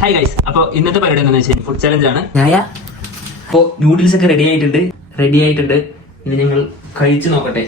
Hi guys, അപ്പോൾ ഇന്നത്തെ പരിപാടി എന്താണെന്ന് വെച്ചാൽ ഫുഡ് ചലഞ്ച് ആണ്. അപ്പോൾ നൂഡിൽസ് ഒക്കെ റെഡി ആയിട്ടുണ്ട്. ഇനി ഞങ്ങൾ കഴിച്ചു നോക്കട്ടെ.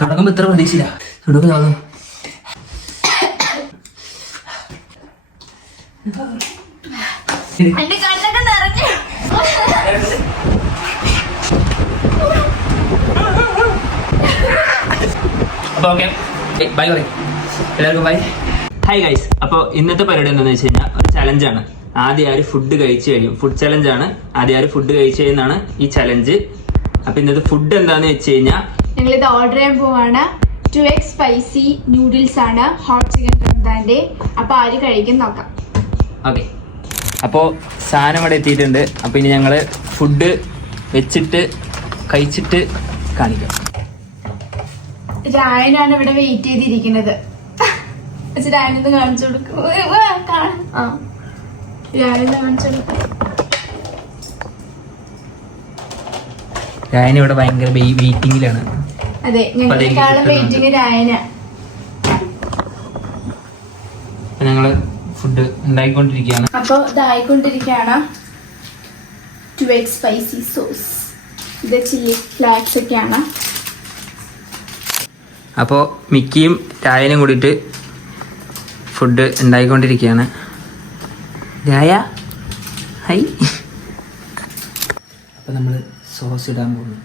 തുടങ്ങുമ്പോ ഇത്ര പ്രതീക്ഷയില്ല. തുടങ്ങുന്നു അപ്പോൾ ഓക്കെ, ബൈ പറയും എല്ലാവർക്കും ബൈ. ഹായ് ഗൈസ്, അപ്പോൾ ഇന്നത്തെ പരിപാടി എന്താണെന്ന് വെച്ച് കഴിഞ്ഞാൽ ഒരു ചലഞ്ചാണ്. ആദ്യം ആര് ഫുഡ് കഴിച്ച് കഴിയും, ഫുഡ് ചലഞ്ചാണ്. ആദ്യം ആര് ഫുഡ് കഴിച്ച് കഴിയുന്നതാണ് ഈ ചലഞ്ച്. അപ്പോൾ ഇന്നത്തെ ഫുഡ് എന്താണെന്ന് വെച്ച് കഴിഞ്ഞാൽ ഞങ്ങളിത് ഓർഡർ ചെയ്യാൻ പോവാണ്. 2x സ്പൈസി നൂഡിൽസ് ആണ്, ഹോട്ട് ചിക്കൻ റംദാൻ്റെ. അപ്പോൾ ആര് കഴിക്കും നോക്കാം. ഓക്കെ, അപ്പോൾ സാധനം ഇവിടെ എത്തിയിട്ടുണ്ട്. അപ്പോൾ ഇനി ഞങ്ങൾ ഫുഡ് വെച്ചിട്ട് കഴിച്ചിട്ട് കാണിക്കാം. രായനാണ് ഇവിടെ വെയിറ്റ് ചെയ്തിരിക്കുന്നത്. രായനത് കാണിച്ചു കൊടുക്കും. രായനെ കാണിച്ചു കൊടുക്കും. രായന ഇവിടെ ഭയങ്കര വെയിറ്റിംഗിലാണ്. അതെ, ഞങ്ങളെക്കാളും വെയിറ്റിംഗ് രായന. ഞങ്ങള് ഫുഡ് ഉണ്ടായിക്കൊണ്ടിരിക്കുകയാണ്. അപ്പോൾ ഇതായിക്കൊണ്ടിരിക്കുകയാണ്. 2x സ്പൈസി സോസ്, ഇത് ചില്ലി ഫ്ലാക്സ് ഒക്കെയാണ്. അപ്പോൾ മിക്കിയും രായനും കൂടിയിട്ട് ഫുഡ് ഉണ്ടായിക്കൊണ്ടിരിക്കുകയാണ്. രായ ഹൈ. അപ്പോൾ നമ്മൾ സോസ് ഇടാൻ പോകുന്നു.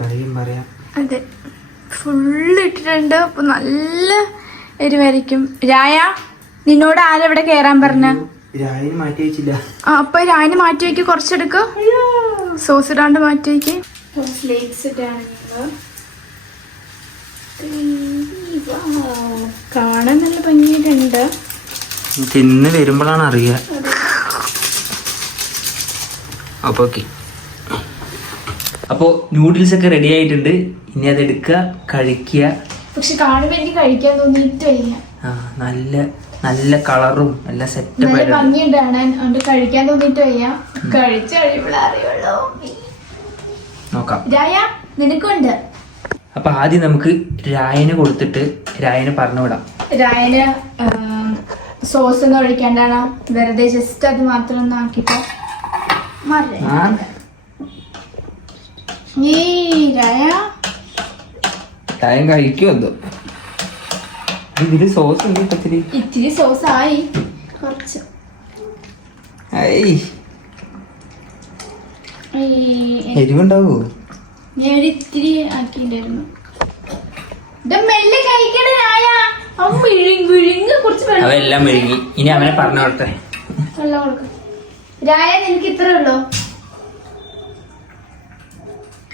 കഴിയും പറയാം. അതെ, ഫുള്ള് ഇട്ടിട്ടുണ്ട്. അപ്പൊ നല്ല എരിവായിരിക്കും. രായ, നിന്നോട് ആരെവിടെ കേറാൻ പറഞ്ഞ? രായന് മാറ്റി വെച്ചില്ല. അപ്പൊ രായന് മാറ്റി വെക്ക്, കുറച്ചെടുക്ക. സോസ് ഇടാണ്ട് മാറ്റി വെക്ക്. ഫ്ലേക്സ് ഇട്ടാണ് കാണാൻ നല്ല ഭംഗിയായിട്ടുണ്ട്. തിന്ന് വരുമ്പോഴാണ് അറിയുക. അപ്പൊ ഓക്കെ, അപ്പോൾ നൂഡിൽസ് ഒക്കെ റെഡി ആയിട്ടുണ്ട്. ഇനി അത് എടുക്കുക, കഴിക്കുക. പക്ഷെ കാണുമ്പോ എനിക്ക് കഴിക്കാൻ തോന്നിയിട്ട് വയ്യ. നല്ല നല്ല കളറും നല്ല സെറ്റപ്പ് നല്ല ഭംഗിയുണ്ട് കാണാൻ. അതുകൊണ്ട് കഴിക്കാൻ തോന്നിയിട്ട് വയ്യ. കഴിച്ചു കഴിയുമ്പോഴേ അറിയുള്ളൂ. നോക്കാം. രായ, നിനക്കുണ്ട്. അപ്പൊ ആദ്യം നമുക്ക് രായന് കൊടുത്തിട്ട് രായന് പറഞ്ഞു വിടാം. രായന് സോസ് ഒന്നും ഒഴിക്കേണ്ടാണ്, വെറുതെ ജസ്റ്റ് അത് മാത്രം ഒന്ന് ആക്കിട്ട് രായൻ കഴിക്കുമോ? ഇതില് സോസ് ഉണ്ട്. ഇത്തിരി സോസ് ആയി, കുറച്ച് എരിവുണ്ടാവോ? ഞാൻ ഒരു ഇത്തിരി ആക്കിണ്ടായിരുന്നു. മെല്ലെ കഴിക്കണ രായ. അതെല്ലാം മെഴുകി. ഇനി അവനെ പറഞ്ഞു കൊടുത്തേ. വെള്ളം കൊടുക്ക. രായ, നിനക്ക് ഇത്രേ ഉള്ളൂ.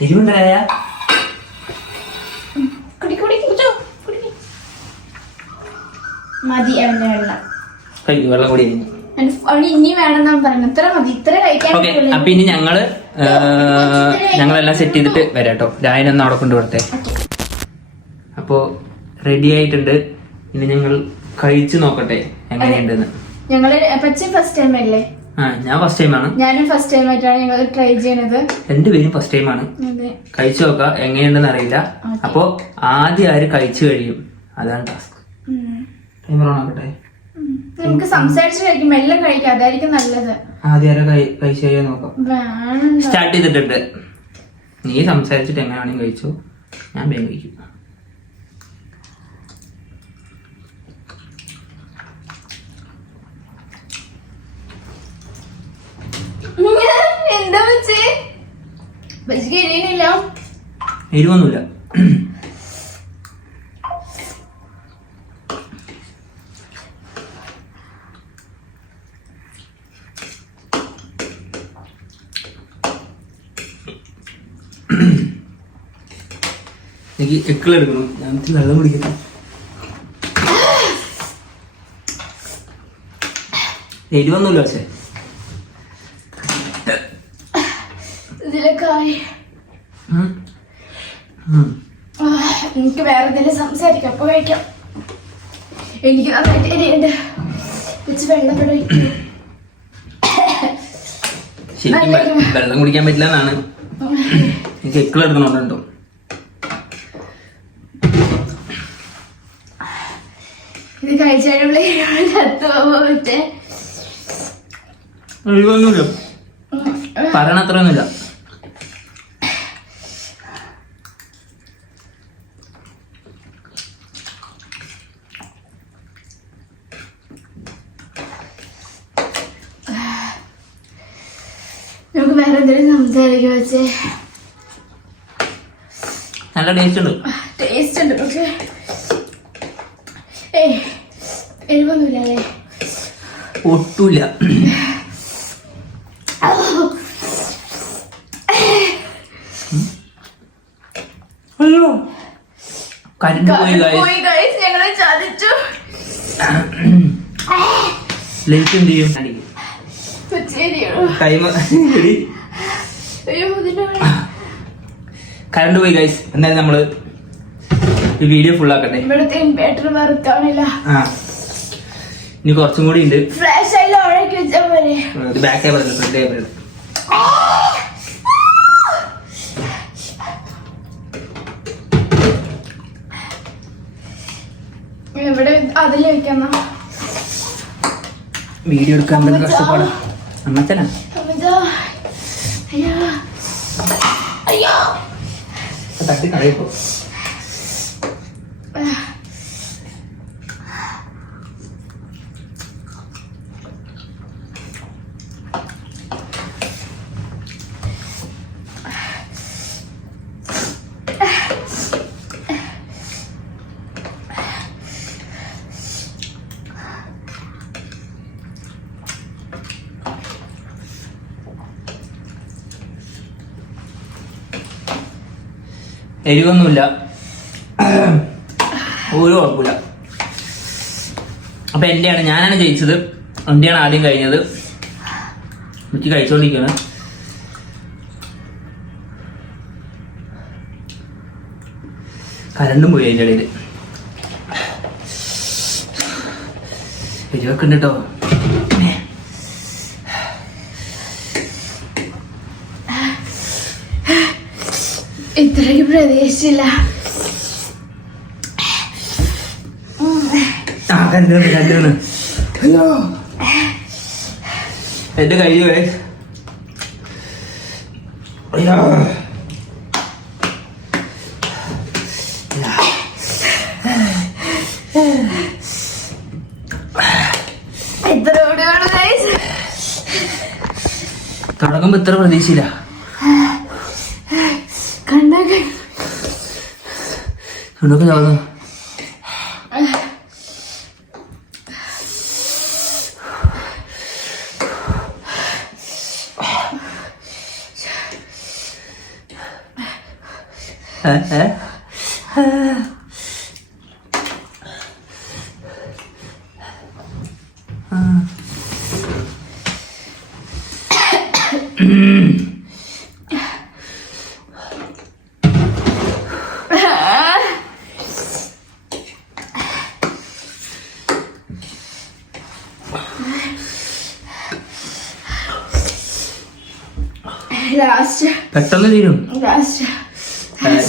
എരിവുണ്ട് രായ? മതി അവന്റെ വെള്ളം. വെള്ളം കൂടി ഇനി വേണമെന്നാണ് പറയുന്നത്. ഇത്ര മതി, ഇത്ര കഴിക്കാൻ. അപ്പൊ ഇനി ഞങ്ങളെല്ലാം സെറ്റ് ചെയ്തിട്ട് വരാം കേട്ടോ. രായനൊന്ന് അവിടെ കൊണ്ടുപോട്ടെ. അപ്പോ റെഡി ആയിട്ടുണ്ട്. ഇനി ഞങ്ങൾ കഴിച്ചു നോക്കട്ടെ എങ്ങനെയുണ്ടെന്ന്. ഞങ്ങള് ഫസ്റ്റ് ടൈം അല്ലേ? ഞാൻ ഫസ്റ്റ് ടൈമാണ്. ഞാനും ഫസ്റ്റ് ടൈം ആയിട്ടാണ് ഞങ്ങൾ ട്രൈ ചെയ്യണത്. രണ്ടുപേരും ഫസ്റ്റ് ടൈമാണ്. കഴിച്ചു നോക്കാം എങ്ങനെയുണ്ടെന്ന് അറിയില്ല. അപ്പോ ആദ്യം ആര് കഴിച്ചു കഴിയും അതാണ് ടാസ്ക്. Timer on ആക്കട്ടെ. നമുക്ക് സംസാരിച്ച് കഴിക്കും, എല്ലാം കഴിക്കാം, അതായിരിക്കും നല്ലത്. ആദ്യം ആരെ കഴിച്ചു കഴിയാൻ നോക്കാം. സ്റ്റാർട്ട് ചെയ്തിട്ടുണ്ട്. നീ സംസാരിച്ചിട്ട് എങ്ങനെയാണെങ്കിൽ കഴിച്ചു, ഞാൻ വേഗം കഴിക്കും. എന്താ വെച്ചേ? എരിവൊന്നുമില്ല. എനിക്ക് എക്കിളെടുക്കണം. ഞാൻ വെള്ളം കുടിക്കണം. എരിവൊന്നുമില്ല. പക്ഷേ വായിലൊക്കെ എനിക്ക് വേറെ എന്തെങ്കിലും സംസാരിക്കാം, അപ്പൊ കഴിക്കാം. എനിക്ക് നന്നായിട്ട് എരിയുണ്ട്. വെച്ച് വെള്ളപ്പെടെ വെള്ളം കുടിക്കാൻ പറ്റില്ല എന്നാണ് ചെക്കിൾ എടുക്കണോണ്ടോ. ഇത് കഴിച്ചാലുള്ള മറ്റേ ഒഴിവൊന്നുമില്ല, പറയണ അത്രയൊന്നുമില്ല. നമുക്ക് വേറെ എന്തെങ്കിലും സംസാരിക്കാൻ വെച്ചേ. നല്ല ടേസ്റ്റ് ഉണ്ട്. ടേസ്റ്റ് ഉണ്ട് പക്ഷേ എരിവൊന്നുമില്ലേ? ഒട്ടുമില്ല. അയ്യോ കരണ്ട് പോയി ഞങ്ങളെ ചതിച്ചു. ലൈറ്റ് എന്ത് ചെയ്യും? ടൈം കറണ്ട് പോയി ഗൈസ്. എന്തായാലും നമ്മള് ഈ വീഡിയോ ഫുൾ ആക്കട്ടെ. ഇവിടുത്തെ ഇൻവേർട്ടർ വർക്കാണില്ല. ഇനി കുറച്ചും കൂടി ഉണ്ട്. ഫ്ലാഷ് ആയി ഓണാക്കി വെച്ചാൽ പോലെ. Back camera front camera. ഇവിടെ അതിൽ വെക്കുന്ന വീഡിയോ എടുക്കാൻ കഷ്ടപ്പാടാ. അമ്മച്ചനാ തട്ടി കളയിപ്പോ. എരിവൊന്നുമില്ല, ഒരു കുഴപ്പമില്ല. അപ്പൊ ഞാനാണ് ജയിച്ചത്. എന്റെയാണ് ആദ്യം കഴിഞ്ഞത്. എനിക്ക് കഴിച്ചോണ്ടിരിക്കുകയാണ്. കരണ്ടും പോയി അതിൻ്റെ ഇടയിൽ. എരിവൊക്കെ ഉണ്ട് കേട്ടോ. ഇത്രയ്ക്ക് പ്രതീക്ഷിച്ചില്ല. എന്റെ കയ്യിൽ തുടങ്ങുമ്പോ ഇത്ര പ്രതീക്ഷയില്ല. കണ്ടൊക്കെ ചാവുന്നു. പെട്ടെന്ന് തീരും.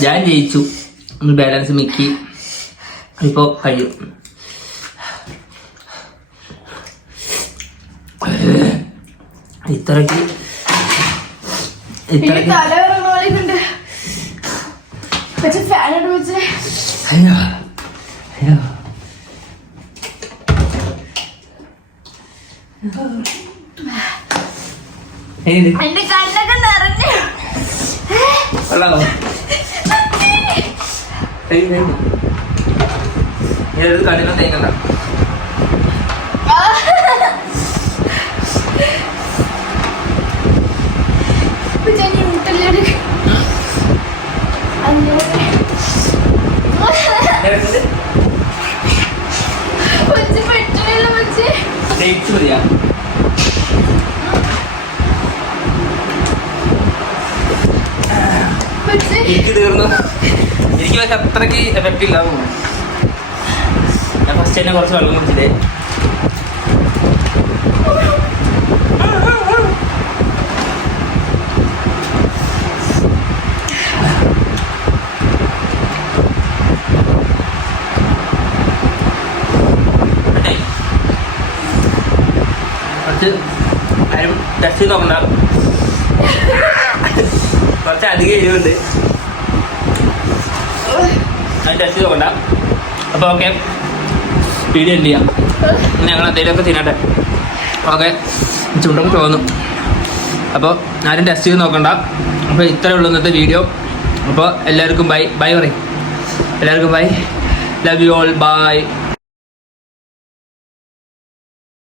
ഞാൻ ജയിച്ചു. ബാലൻസ് മിക്കി ഇപ്പൊ കഴിയും. ഇത്രക്ക് എന്റെ കണ്ണൊക്കെ നിറഞ്ഞു. കണ്ണിനും തേങ്ങണ്ട. ഡേറ്റ്സ് മതിയാ. എനിക്ക് തീർന്നു. എനിക്ക് പക്ഷെ അത്രയ്ക്ക് എഫക്റ്റ് ഇല്ലാന്ന് തോന്നുന്നു. ഞാൻ ഫസ്റ്റ് തന്നെ കുറച്ച് വെള്ളം കുടിച്ചിട്ടേ. ആരും ടെസ്റ്റ് ചെയ്ത് നോക്കണ്ട, കുറച്ച് അധികം എരിവുണ്ട്. അത് ടെസ്റ്റ് ചെയ്ത് നോക്കണ്ട. അപ്പോൾ ഓക്കെ, വീഡിയോ എന്ത് ചെയ്യാം, ഞങ്ങൾ എന്തെങ്കിലുമൊക്കെ തിന്നട്ടെ. ഓക്കെ, ചുണ്ടൊക്കെ തോന്നുന്നു. അപ്പോൾ ആരും ടെസ്റ്റ് ചെയ്ത് നോക്കണ്ട. അപ്പോൾ ഇത്രയേ ഉള്ളൂ ഇന്നത്തെ വീഡിയോ. അപ്പോൾ എല്ലാവർക്കും ബൈ പറയും. എല്ലാവർക്കും bye. Love you all. By.